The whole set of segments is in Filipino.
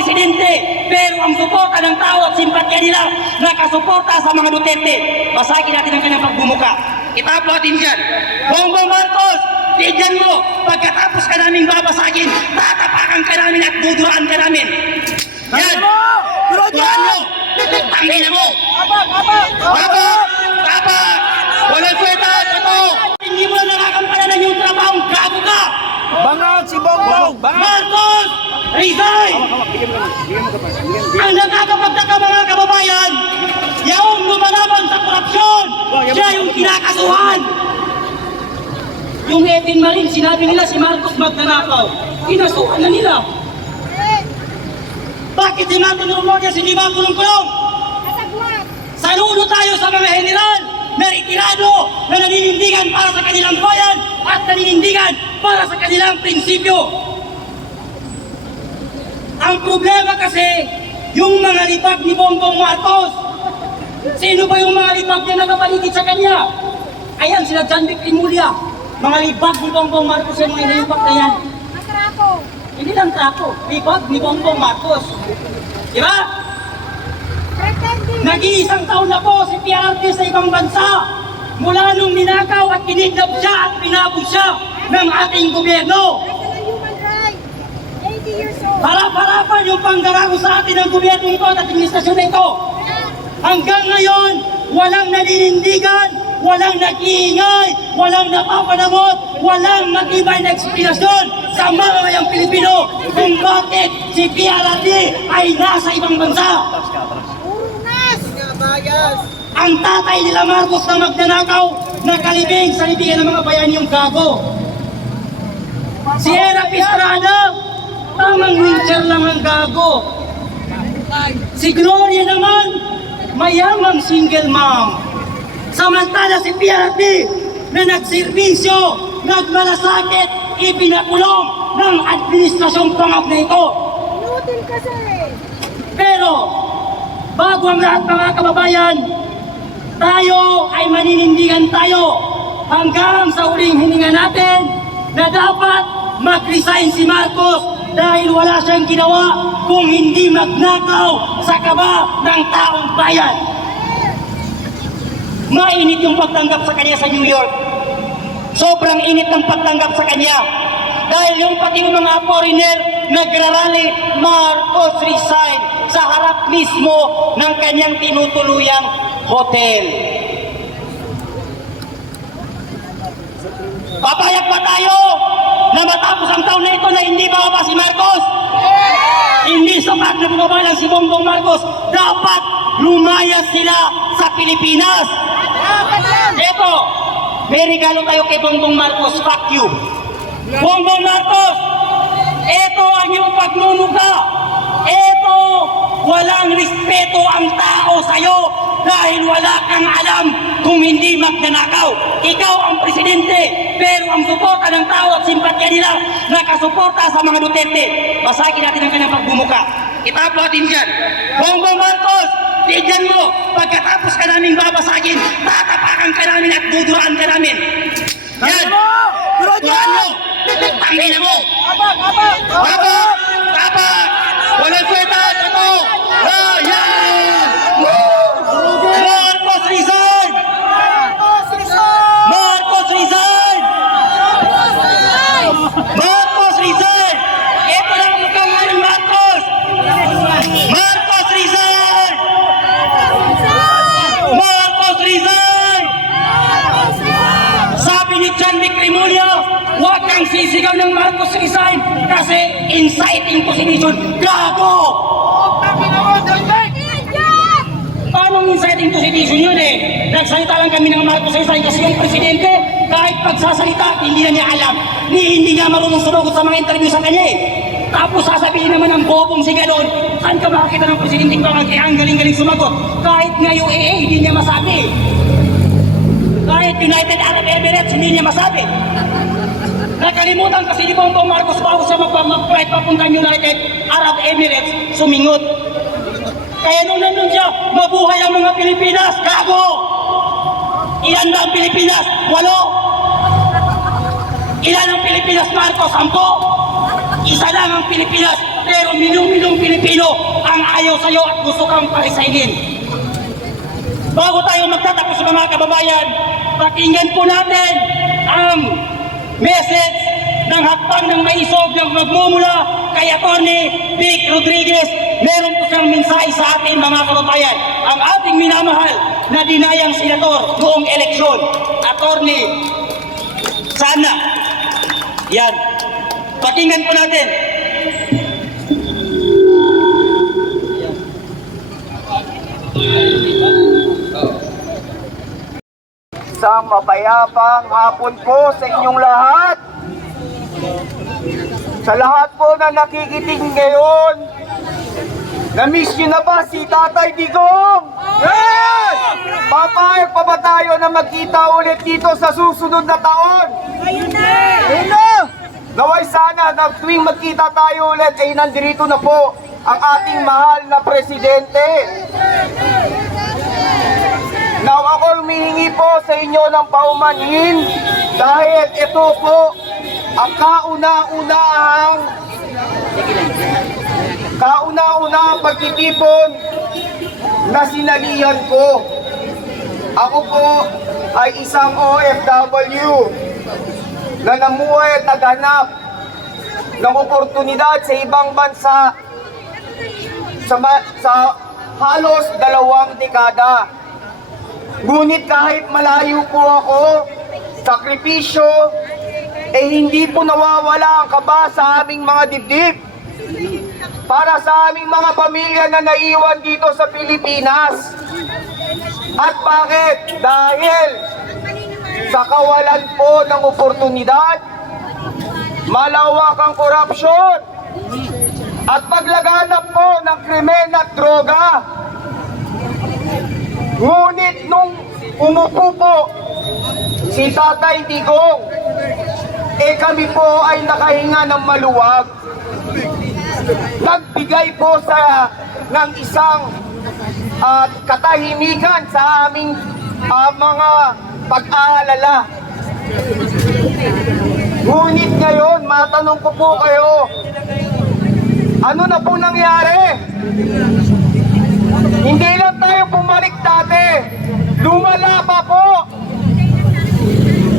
presidente, pero ang suporta ng tao at simpatya nila nakasuporta sa mga Duterte. Basahin natin ang kanyang pagbumuka. Itapo natin dyan. Bongbong Marcos, tignan mo, pagkatapos ka naming babasagin, tatapakan ka namin at duduraan ka namin. Yan! Duraan mo! Tangina mo! Abak! Abak! Walang kwenta! Ito! Hindi mo na nakakampananan yung trabahong gago ka! Bangag si Bongbong! Marcos! Resign! Ang nakakapagtaka mga kababayan, yung lumalaban sa korupsyon, siya yung kinakasuhan. Yung Edwin Marin, sinabi nila si Marcos magnanakaw. Kinasuhan na nila. Bakit si Martin Romualdez hindi makulong-kulong? Saludo tayo sa mga general na retirado na naninindigan para sa kanilang bayan at naninindigan para sa kanilang prinsipyo. Ang problema kasi, yung mga libag ni Bongbong Marcos. Sino ba yung mga libag na nakapaligid sa kanya? Ayan, sila John Vic Rimulya. Mga libag ni Bongbong Marcos yung mga inayupak na yan. Hindi lang trako, libag ni Bongbong Marcos. Di ba? Nag-iisang taon na po si PRRD sa ibang bansa. Mula nung ninakaw at kinidnap siya at pinabog siya ng ating gobyerno. Harap-harapan yung panggarago sa atin ng gobyerno ito at administrasyon na ito. Hanggang ngayon, walang naninindigan, walang nag-iingay, walang napapanamot, walang matibay na eksplikasyon sa mamamayang Pilipino kung bakit si PRRD ay nasa ibang bansa. Ang tatay nila Marcos na magnanakaw, nakalibing sa libingan ng mga bayan yung gago. Si Era Pistrada, tamang wheelchair lang ang gago. Si Gloria naman, mayamang single mom. Samantala si PRRD na nagserbisyo, nagmalasakit, ipinakulong ng administrasyong pangak na ito. Pero, bago ang lahat mga kababayan, tayo ay maninindigan tayo hanggang sa uling hininga natin na dapat mag-resign si Marcos dahil wala siyang ginawa kung hindi magnakaw sa kaba ng taong bayan. Mainit yung pagtanggap sa kanya sa New York. Sobrang init ng pagtanggap sa kanya. Dahil yung pati ng mga foreigner nagrarally, Marcos resign sa harap mismo ng kanyang tinutuluyang hotel. Papayag pa tayo na matapos ang taon na ito na hindi bababa si Marcos? Hindi sapat na bumaba lang si Bongbong Marcos. Dapat lumayas sila sa Pilipinas. Ito, may regalo tayo kay Bongbong Marcos. Fuck you. Bongbong Marcos, ito ang iyong pagmumuka. Ito, walang respeto ang tao sa'yo dahil wala kang alam kung hindi magnanakaw. Ikaw ang presidente, pero ang suporta ng tao at simpatya nila nakasuporta sa mga Duterte. Basahin natin ang kanyang pagbumuka. Itapo natin dyan. Bongbong Marcos, tignan mo, pagkatapos ka naming babasagin, tatapakan ka namin at duduraan ka namin. Yan! Duraan mo! Tangina mo! Abak! Abak! Walang kwenta! Ito! Yan! Marcos resign! Marcos resign! Marcos resign! Ito lang ang mukhang ngayon, Marcos! Marcos resign! Marcos resign! Sabi ni John Vic Rimulya, huwag kang sisigaw ng Marcos resign kasi inciting to sedition. Gago! Paano inciting to sedition yun eh? Nagsalita lang kami ng Marcos resign kasi yung presidente kahit pagsasalita hindi na niya alam. Hindi niya marunong sumagot sa mga interview sa kanya eh. Tapos sasabihin naman ng bobong si Galon, saan ka makakita ng presidente ko ang galing-galing sumagot? Kahit nga UAA hindi niya masabi. Kahit United Arab Emirates hindi niya masabi. Nakalimutan kasi ni Bongbong Marcos bago siya mag-flight papuntang United Arab Emirates, sumingot. Kaya nung nandun siya, mabuhay ang mga Pilipinas, gago! Ilan ba ang Pilipinas? 8. Ilan ang Pilipinas, Marcos? 10. Isa lang ang Pilipinas, pero Pero milyong-milyong Pilipino ang ayaw sa'yo at gusto kang palisainin. Bago tayo magtatapos sa mga kababayan, pakinggan po natin ang message ng hakbang ng maisog ng magmumula kay Atty. Vic Rodriguez. Meron po siyang mensahe sa atin mga kababayan. Ang ating minamahal na dinayang senador noong eleksyon, Atty. Sana. Yan. Pakinggan po natin. Isang mapayapang hapon po sa inyong lahat. Sa lahat po na nakikiting ngayon, na-miss nyo na ba si Tatay Digong? Yes! Papayag pa ba tayo na magkita ulit dito sa susunod na taon? Ayun na! Naway sana na tuwing magkita tayo ulit ay nandito na po ang ating mahal na presidente. Now ako humihingi po sa inyo ng paumanhin dahil ito po ang kauna-unahang pagtitipon na sinalihan ko. Ako po ay isang OFW na namuhay at naghanap ng oportunidad sa ibang bansa sa halos 2 dekada. Ngunit kahit malayo po ako, sakripisyo, hindi po nawawala ang kaba sa aming mga dibdib. Para sa aming mga pamilya na naiwan dito sa Pilipinas. At bakit? Dahil sa kawalan po ng oportunidad, malawak ang korupsyon, at paglaganap po ng krimen at droga. Ngunit nung umupo po si Tatay Digong, kami po ay nakahinga ng maluwag. Nagbigay po ng isang katahimikan sa aming mga pag-aalala. Ngunit ngayon, matanong ko po kayo, ano na po nangyari? Hindi lang tayo bumalik dati, lumala pa po.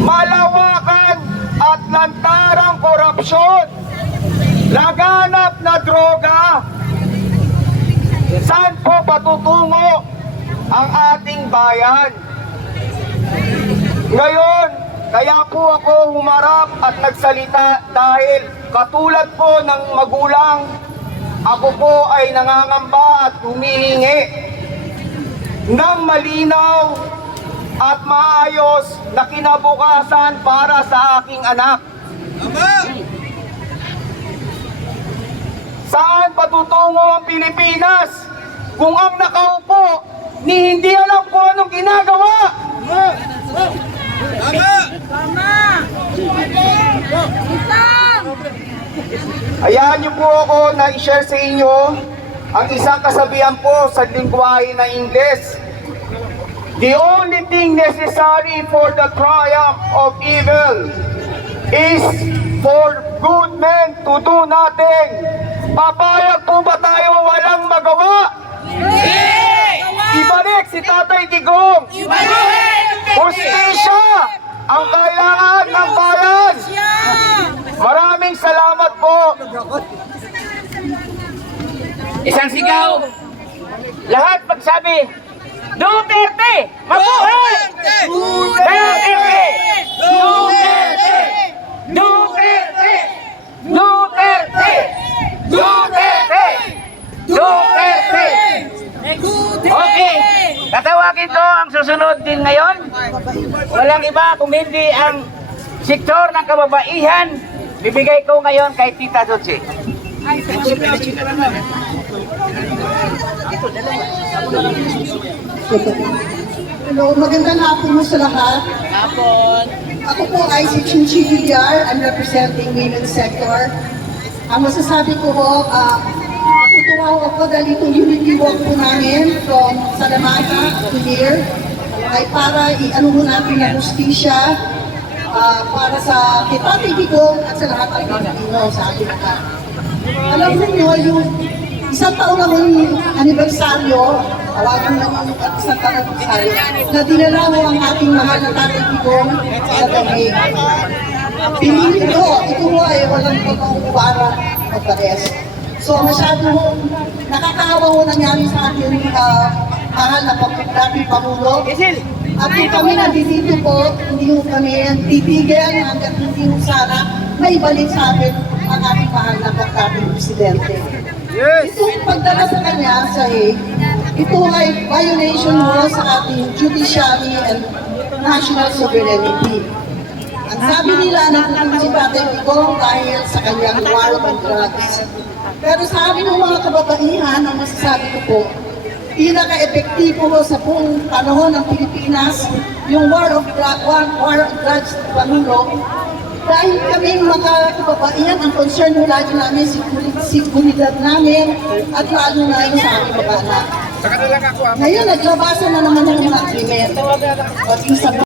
Malawakan at lantarang korupsyon, laganap na droga. Saan po patutungo ang ating bayan? Ngayon, kaya po ako humarap at nagsalita dahil katulad po ng magulang, ako po ay nangangamba at humihingi ng malinaw at maayos na kinabukasan para sa aking anak. Saan patutungo ang Pilipinas kung ang nakaupo ni hindi alam kung anong ginagawa? Hayaan niyo po ako na i-share sa inyo ang isang kasabihan po sa lingwahe na Ingles. The only thing necessary for the triumph of evil is for good men to do nothing. Papayag po ba tayo walang magawa? Ibalik si Tatay Digong! Hustisya ang kailangan ng bayan! Maraming salamat po! Isang sigaw, lahat magsabi, Duterte! Mabuhay! Duterte! Duterte! Duterte! Duterte! Duterte! Duterte! Okay, tatawagin ko ang susunod din ngayon. Walang iba kung hindi ang sektor ng kababaihan. Bibigay ko ngayon kay Tita Dulce. Hello, magandang hapon mo sa lahat. Ako po ay si Chinchi Villar. I'm representing women's sector. Ang masasabi ko po, natutuwa ako dahil itong unity walk po namin from Salamata to here ay para i-ano mo natin na justisya para sa Tatay Digong at sa lahat ng Pilipino sa ating lahat. Alam niyo, yung isang taon na yung anibersaryo, tawagan naman yung isang taon na anibersaryo, na dinala mo ang ating mahal na Tatay Digong sa Damig. Piliin ko, ito mo ay walang pagkakubara o pares. So masyado nakakaawa ho nangyari sa ating mahal na dating Pangulo. At kung kami nandito po, hindi ho kami titigil hanggang hindi ho sana may balik sa atin ang ating mahal na dating Presidente. Itong pagdala sa kanya sa Hague, ito ay violation mo sa ating judiciary and national sovereignty. Ang sabi nila na si Tatay Digong dahil sa kanyang war on drugs. Pero sa amin ng mga kababaihan, ang masasabi ko po, pinaka-epektibo po sa buong panahon ng Pilipinas, yung war on drugs sa Pangulo, dahil kami mga kababaihan, ang concern mo lagi namin, seguridad namin, at lalo na yung sa aming mga anak. Ngayon, naglabasan na naman ng mga krimen. At yung sa